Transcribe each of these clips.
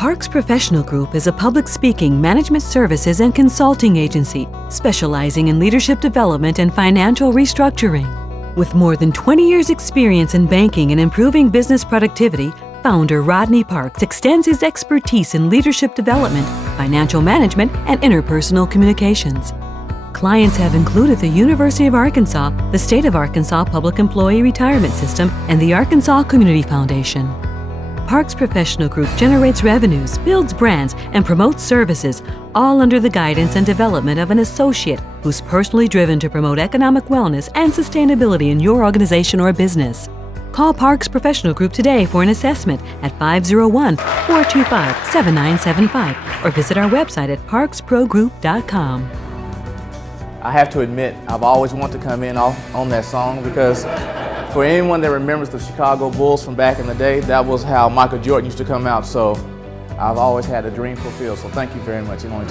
Parks Professional Group is a public speaking, management services, and consulting agency specializing in leadership development and financial restructuring. With more than 20 years' experience in banking and improving business productivity, founder Rodney Parks extends his expertise in leadership development, financial management, and interpersonal communications. Clients have included the University of Arkansas, the State of Arkansas Public Employee Retirement System, and the Arkansas Community Foundation. Parks Professional Group generates revenues, builds brands, and promotes services, all under the guidance and development of an associate who's personally driven to promote economic wellness and sustainability in your organization or business. Call Parks Professional Group today for an assessment at 501-425-7975 or visit our website at parksprogroup.com. I have to admit, I've always wanted to come in on that song because for anyone that remembers the Chicago Bulls from back in the day, that was how Michael Jordan used to come out. So I've always had a dream fulfilled. So thank you very much. It only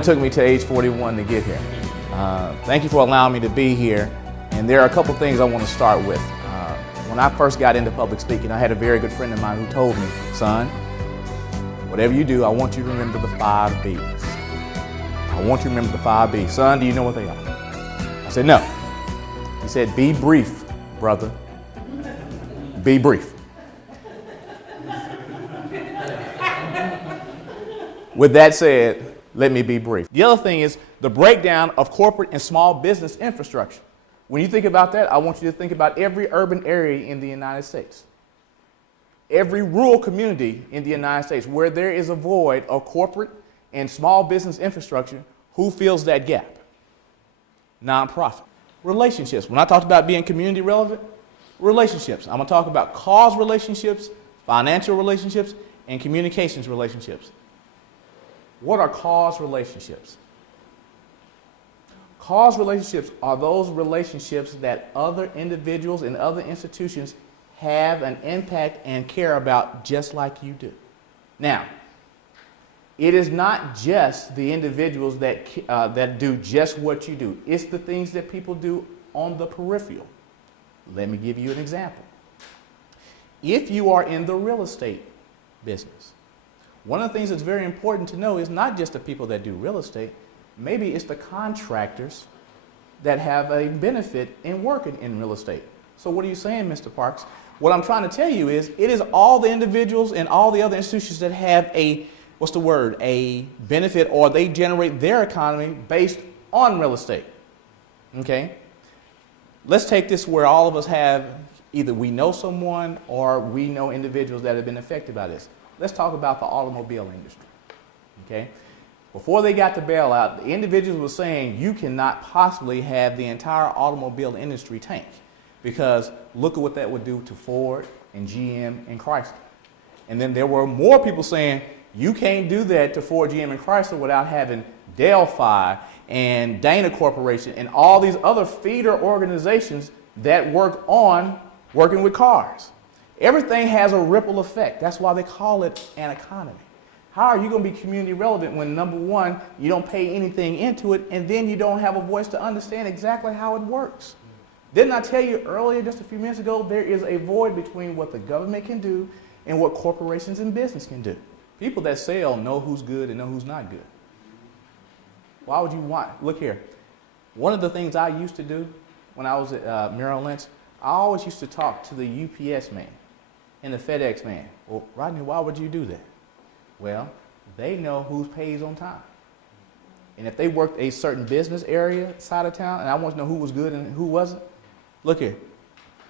took me to age 41 to get here. Thank you for allowing me to be here. And there are a couple things I want to start with. When I first got into public speaking, I had a very good friend of mine who told me, son, whatever you do, I want you to remember the 5 B's. I want you to remember the 5 B's. Son, do you know what they are? I said, no. He said, be brief, brother. Be brief. With that said, let me be brief. The other thing is the breakdown of corporate and small business infrastructure. When you think about that, I want you to think about every urban area in the United States. Every rural community in the United States where there is a void of corporate and small business infrastructure, who fills that gap? Nonprofit. Relationships. When I talked about being community relevant, relationships. I'm going to talk about cause relationships, financial relationships, and communications relationships. What are cause relationships? Cause relationships are those relationships that other individuals and other institutions have an impact and care about just like you do. Now, it is not just the individuals that do just what you do. It's the things that people do on the peripheral. Let me give you an example. If you are in the real estate business, one of the things that's very important to know is not just the people that do real estate, maybe it's the contractors that have a benefit in working in real estate. So what are you saying, Mr. Parks? What I'm trying to tell you is it is all the individuals and all the other institutions that have a benefit, or they generate their economy based on real estate. Okay? Let's take this where all of us have, either we know someone or we know individuals that have been affected by this. Let's talk about the automobile industry. Okay? Before they got the bailout, the individuals were saying you cannot possibly have the entire automobile industry tank because look at what that would do to Ford and GM and Chrysler. And then there were more people saying you can't do that to Ford, GM, and Chrysler without having Delphi and Dana Corporation and all these other feeder organizations that working with cars. Everything has a ripple effect. That's why they call it an economy. How are you going to be community relevant when, number one, you don't pay anything into it, and then you don't have a voice to understand exactly how it works? Didn't I tell you earlier, just a few minutes ago, there is a void between what the government can do and what corporations and business can do? People that sell know who's good and know who's not good. Why would you want? Look here. One of the things I used to do when I was at Merrill Lynch, I always used to talk to the UPS man and the FedEx man. Well, Rodney, why would you do that? Well, they know who pays on time. And if they worked a certain business area side of town, and I want to know who was good and who wasn't, look here.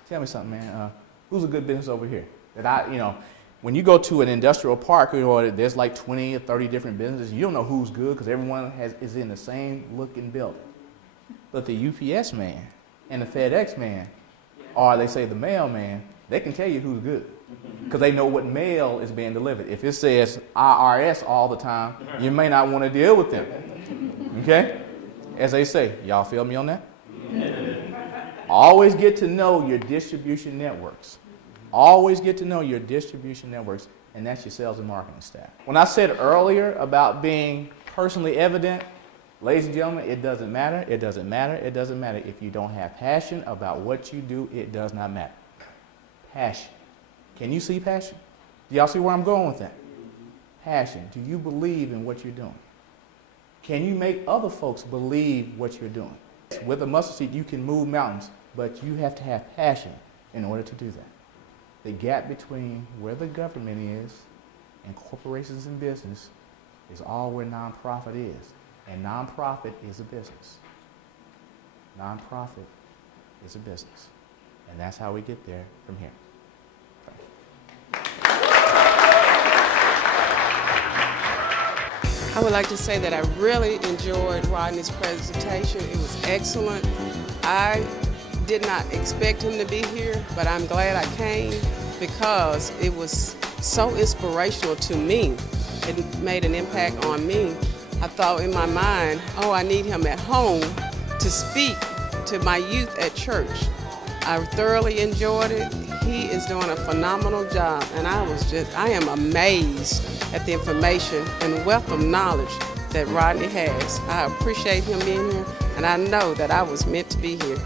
Tell me something, man. Who's a good business over here? When you go to an industrial park, there's like 20 or 30 different businesses. You don't know who's good because everyone is in the same looking building. But the UPS man and the FedEx man, or they say the mailman, they can tell you who's good because they know what mail is being delivered. If it says IRS all the time, you may not want to deal with them. Okay? As they say, y'all feel me on that? Always get to know your distribution networks. Always get to know your distribution networks, and that's your sales and marketing staff. When I said earlier about being personally evident, ladies and gentlemen, it doesn't matter, it doesn't matter, it doesn't matter. If you don't have passion about what you do, it does not matter. Passion. Can you see passion? Do y'all see where I'm going with that? Passion. Do you believe in what you're doing? Can you make other folks believe what you're doing? With a mustard seed, you can move mountains, but you have to have passion in order to do that. The gap between where the government is and corporations and business is all where nonprofit is. And nonprofit is a business. Nonprofit is a business. And that's how we get there from here. I would like to say that I really enjoyed Rodney's presentation. It was excellent. I did not expect him to be here, but I'm glad I came because it was so inspirational to me. It made an impact on me. I thought in my mind, oh, I need him at home to speak to my youth at church. I thoroughly enjoyed it. He is doing a phenomenal job, and I am amazed at the information and wealth of knowledge that Rodney has. I appreciate him being here, and I know that I was meant to be here.